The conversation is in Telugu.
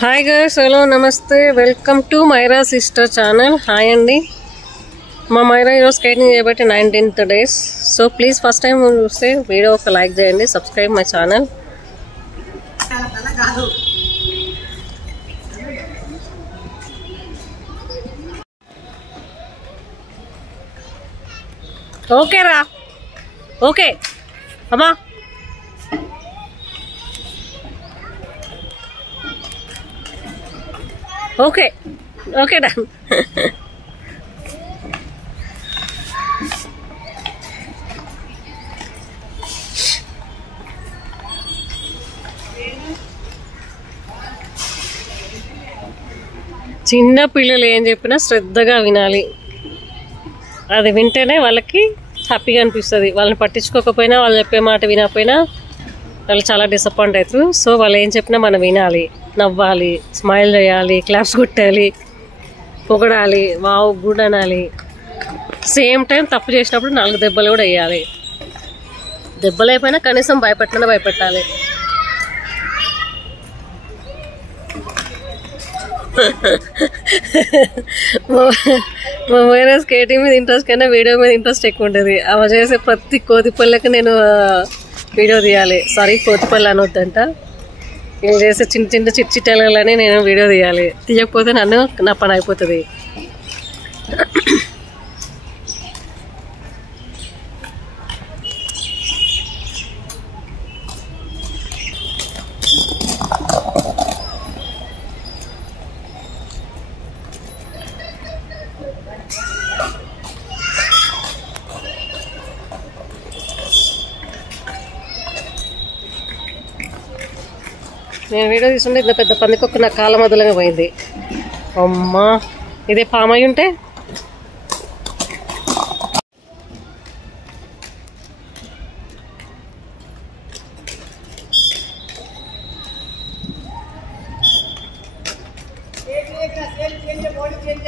Hi guys, hello namaste, welcome to Maira sister channel. Hi అండి. మా మైరా ఈరోజు స్కేటింగ్ చేయబట్టి 19th days. So please first time చూస్తే వీడియో ఒక లైక్ చేయండి, సబ్స్క్రైబ్ మై ఛానల్. ఓకే రా, ఓకే అమ్మా. Okay okay done. చిన్న పిల్లలు ఏం చెప్పినా శ్రద్ధగా వినాలి. అది వింటేనే వాళ్ళకి హ్యాపీగా అనిపిస్తుంది. వాళ్ళని పట్టించుకోకపోయినా, వాళ్ళు చెప్పే మాట వినకపోయినా వాళ్ళు చాలా డిసప్పాయింట్ అవుతారు. సో వాళ్ళు ఏం చెప్పినా మనం వినాలి, నవ్వాలి, స్మైల్ చేయాలి, క్లాప్స్ కొట్టాలి, పొగడాలి, వావ్ గుడ్ అనాలి. సేమ్ టైం తప్పు చేసినప్పుడు 4 దెబ్బలు కూడా వేయాలి. దెబ్బలు అయిపోయినా కనీసం భయపెట్టాలి. మా వేరే స్కేటింగ్ మీద ఇంట్రెస్ట్ కన్నా వీడియో మీద ఇంట్రెస్ట్ ఎక్కువ ఉంటుంది. ఆమె చేసే ప్రతి కోతిపల్లెకి నేను వీడియో తీయాలి. సారీ, కోతిపల్లి అనొద్దంట. వీళ్ళు చేసే చిన్న చిన్న చిట్చిట్టలని నేను వీడియో తీయాలి. తీయకపోతే నా పని అయిపోతుంది. నేను వీడియో తీసుకుంటే ఇంత పెద్ద పందికొక్క నా కాళ్ళ మొదలుగా పోయింది. అమ్మా, ఇదే పామై ఉంటే चेंज बॉडी चेंज